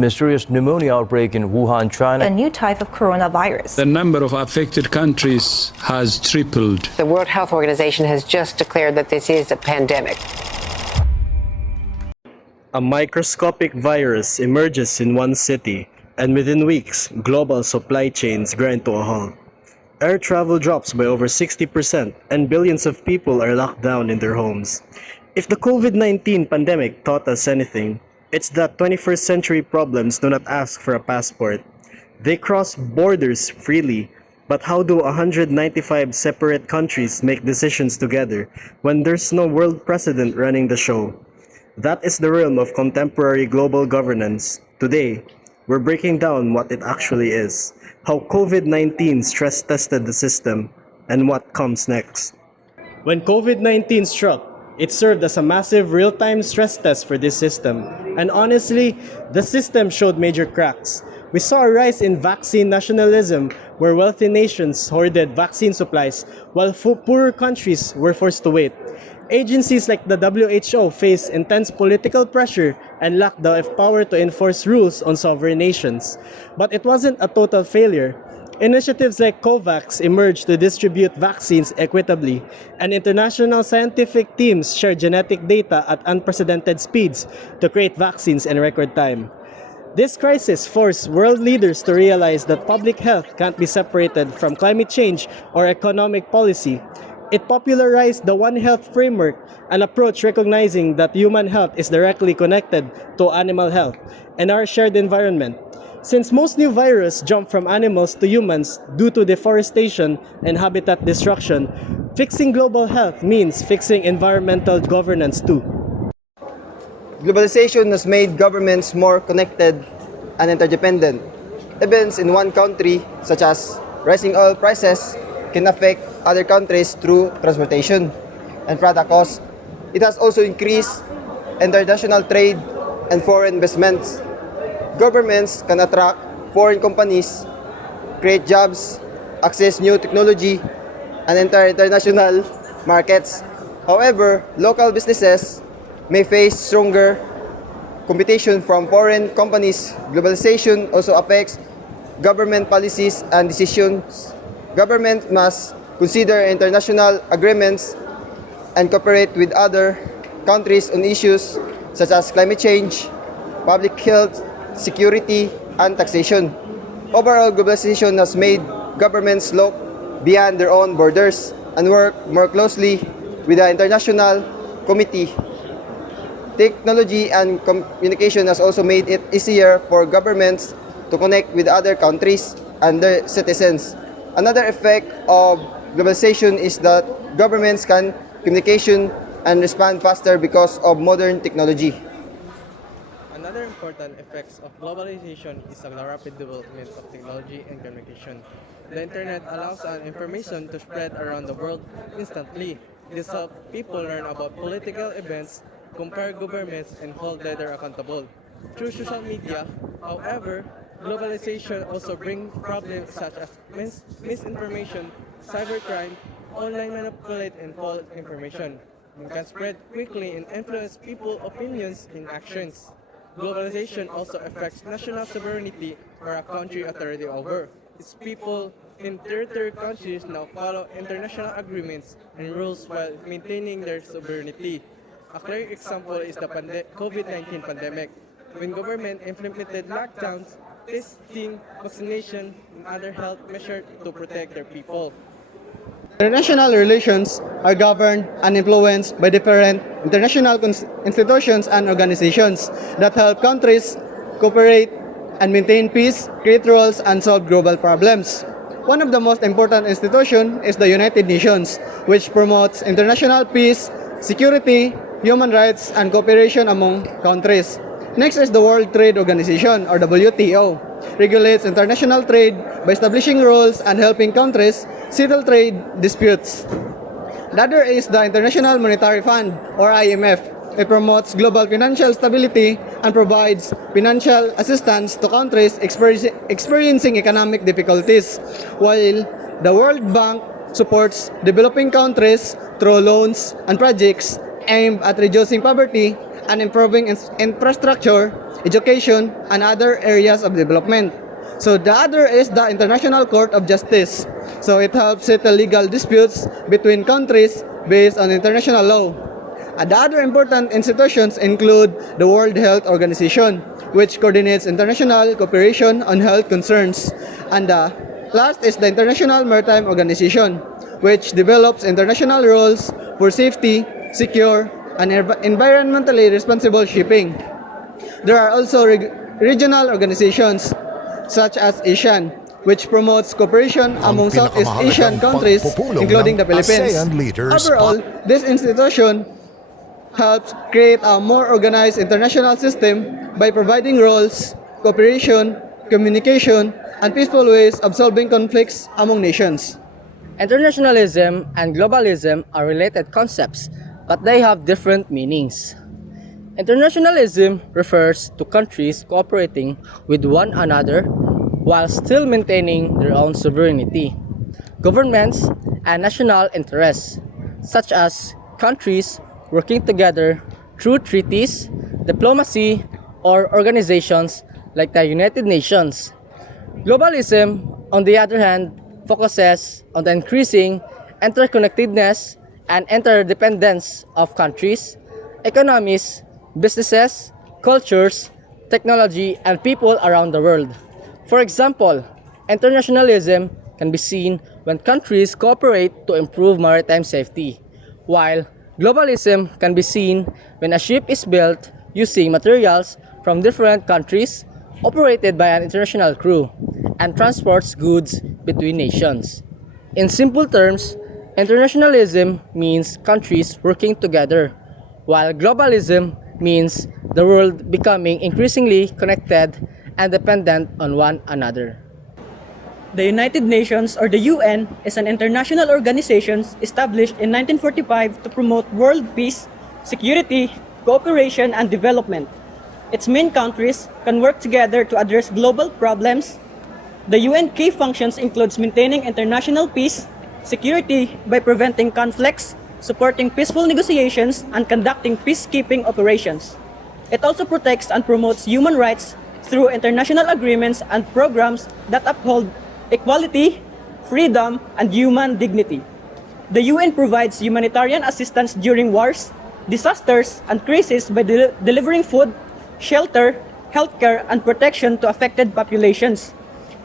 Mysterious pneumonia outbreak in Wuhan, China. A new type of coronavirus. The number of affected countries has tripled. The World Health Organization has just declared that this is a pandemic. A microscopic virus emerges in one city, and within weeks, global supply chains grind to a halt. Air travel drops by over 60%, and billions of people are locked down in their homes. If the COVID-19 pandemic taught us anything, it's that 21st century problems do not ask for a passport. They cross borders freely, but how do 195 separate countries make decisions together when there's no world president running the show? That is the realm of contemporary global governance. Today, we're breaking down what it actually is, how COVID-19 stress tested the system, and what comes next. When COVID-19 struck, it served as a massive real-time stress test for this system. And honestly, the system showed major cracks. We saw a rise in vaccine nationalism, where wealthy nations hoarded vaccine supplies, while poorer countries were forced to wait. Agencies like the WHO face intense political pressure and lack the power to enforce rules on sovereign nations. But it wasn't a total failure. Initiatives like COVAX emerged to distribute vaccines equitably, and international scientific teams share genetic data at unprecedented speeds to create vaccines in record time. This crisis forced world leaders to realize that public health can't be separated from climate change or economic policy. It popularized the One Health framework, an approach recognizing that human health is directly connected to animal health and our shared environment. Since most new viruses jump from animals to humans due to deforestation and habitat destruction, fixing global health means fixing environmental governance too. Globalization has made governments more connected and interdependent. Events in one country, such as rising oil prices, can affect other countries through transportation and product costs. It has also increased international trade and foreign investments. Governments can attract foreign companies, create jobs, access new technology, and enter international markets. However, local businesses may face stronger competition from foreign companies. Globalization also affects government policies and decisions. Government must consider international agreements and cooperate with other countries on issues such as climate change, public health, security, and taxation. Overall, globalization has made governments look beyond their own borders and work more closely with the international community. Technology and communication has also made it easier for governments to connect with other countries and their citizens. Another effect of globalization is that governments can communication and respond faster because of modern technology. Another important effect of globalization is the rapid development of technology and communication. The internet allows information to spread around the world instantly. This helps people learn about political events, compare governments, and hold leaders accountable. Through social media, however, globalization also brings problems such as misinformation, cybercrime, online manipulation, and false information. It can spread quickly and influence people's opinions and actions. Globalization also affects national sovereignty or a country authority over. Its people in third countries now follow international agreements and rules while maintaining their sovereignty. A clear example is the COVID-19 pandemic, when government implemented lockdowns, testing, vaccination, and other health measures to protect their people. International relations are governed and influenced by different international institutions and organizations that help countries cooperate and maintain peace, create rules, and solve global problems. One of the most important institutions is the United Nations, which promotes international peace, security, human rights, and cooperation among countries. Next is the World Trade Organization, or WTO, regulates international trade by establishing rules and helping countries settle trade disputes. The other is the International Monetary Fund, or IMF. It promotes global financial stability and provides financial assistance to countries experiencing economic difficulties, while the World Bank supports developing countries through loans and projects aimed at reducing poverty and improving infrastructure education, and other areas of development. So the other is the International Court of Justice. So it helps settle legal disputes between countries based on international law. And the other important institutions include the World Health Organization, which coordinates international cooperation on health concerns. And the last is the International Maritime Organization, which develops international rules for safety, secure, and environmentally responsible shipping. There are also regional organizations such as ASEAN, which promotes cooperation among Southeast Asian countries, including the Philippines. Overall, this institution helps create a more organized international system by providing roles, cooperation, communication, and peaceful ways of solving conflicts among nations. Internationalism and globalism are related concepts, but they have different meanings. Internationalism refers to countries cooperating with one another while still maintaining their own sovereignty. Governments and national interests, such as countries working together through treaties, diplomacy, or organizations like the United Nations. Globalism, on the other hand, focuses on the increasing interconnectedness and interdependence of countries, economies, businesses, cultures, technology, and people around the world. For example, internationalism can be seen when countries cooperate to improve maritime safety, while globalism can be seen when a ship is built using materials from different countries, operated by an international crew, and transports goods between nations. In simple terms, internationalism means countries working together, while globalism means the world becoming increasingly connected and dependent on one another. The United Nations, or the UN, is an international organization established in 1945 to promote world peace, security, cooperation, and development. Its main countries can work together to address global problems. The UN key functions includes maintaining international peace, security by preventing conflicts, supporting peaceful negotiations, and conducting peacekeeping operations. It also protects and promotes human rights through international agreements and programs that uphold equality, freedom, and human dignity. The UN provides humanitarian assistance during wars, disasters, and crises by delivering food, shelter, healthcare, and protection to affected populations.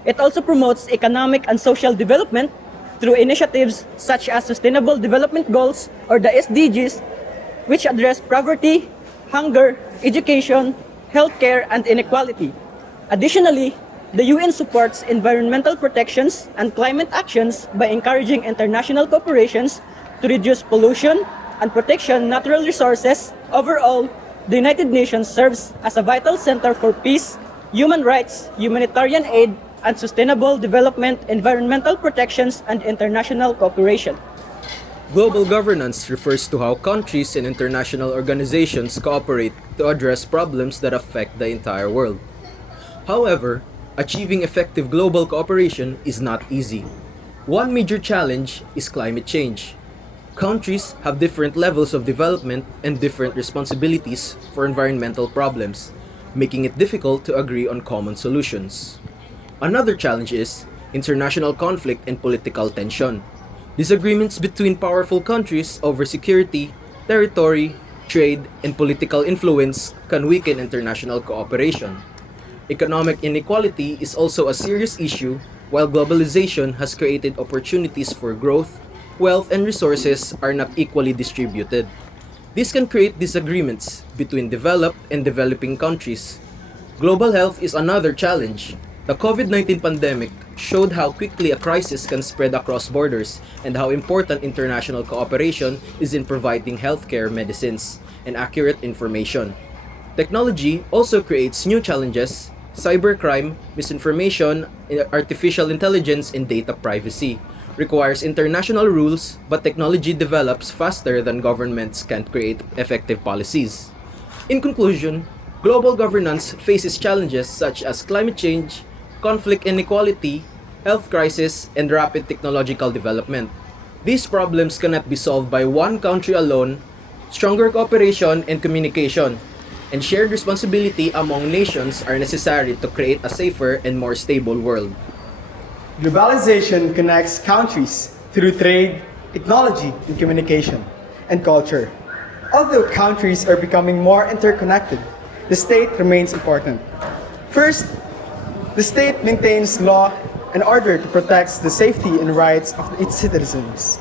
It also promotes economic and social development through initiatives such as Sustainable Development Goals, or the SDGs, which address poverty, hunger, education, healthcare, and inequality. Additionally, the UN supports environmental protections and climate actions by encouraging international cooperations to reduce pollution and protection natural resources. Overall, the United Nations serves as a vital center for peace, human rights, humanitarian aid, and sustainable development, environmental protections, and international cooperation. Global governance refers to how countries and international organizations cooperate to address problems that affect the entire world. However, achieving effective global cooperation is not easy. One major challenge is climate change. Countries have different levels of development and different responsibilities for environmental problems, making it difficult to agree on common solutions. Another challenge is international conflict and political tension. Disagreements between powerful countries over security, territory, trade, and political influence can weaken international cooperation. Economic inequality is also a serious issue, while globalization has created opportunities for growth. Wealth and resources are not equally distributed. This can create disagreements between developed and developing countries. Global health is another challenge. The COVID-19 pandemic showed how quickly a crisis can spread across borders and how important international cooperation is in providing healthcare, medicines, and accurate information. Technology also creates new challenges: cybercrime, misinformation, artificial intelligence, and data privacy. Requires international rules, but technology develops faster than governments can create effective policies. In conclusion, global governance faces challenges such as climate change, conflict inequality, health crisis, and rapid technological development. These problems cannot be solved by one country alone. Stronger cooperation and communication, and shared responsibility among nations are necessary to create a safer and more stable world. Globalization connects countries through trade, technology, and communication, and culture. Although countries are becoming more interconnected, the state remains important. First, the state maintains law and order to protect the safety and rights of its citizens.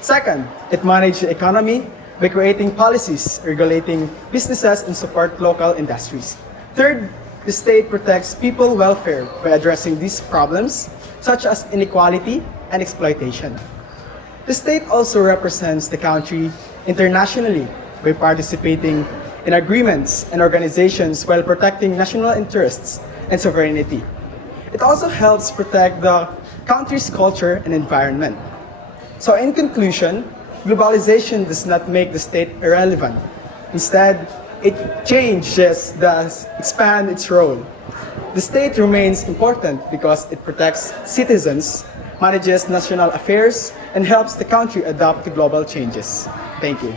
Second, it manages the economy by creating policies, regulating businesses, and support local industries. Third, the state protects people's welfare by addressing these problems, such as inequality and exploitation. The state also represents the country internationally by participating in agreements and organizations while protecting national interests and sovereignty. It also helps protect the country's culture and environment. So in conclusion, globalization does not make the state irrelevant. Instead, it expands its role. The state remains important because it protects citizens, manages national affairs, and helps the country adapt to global changes. Thank you.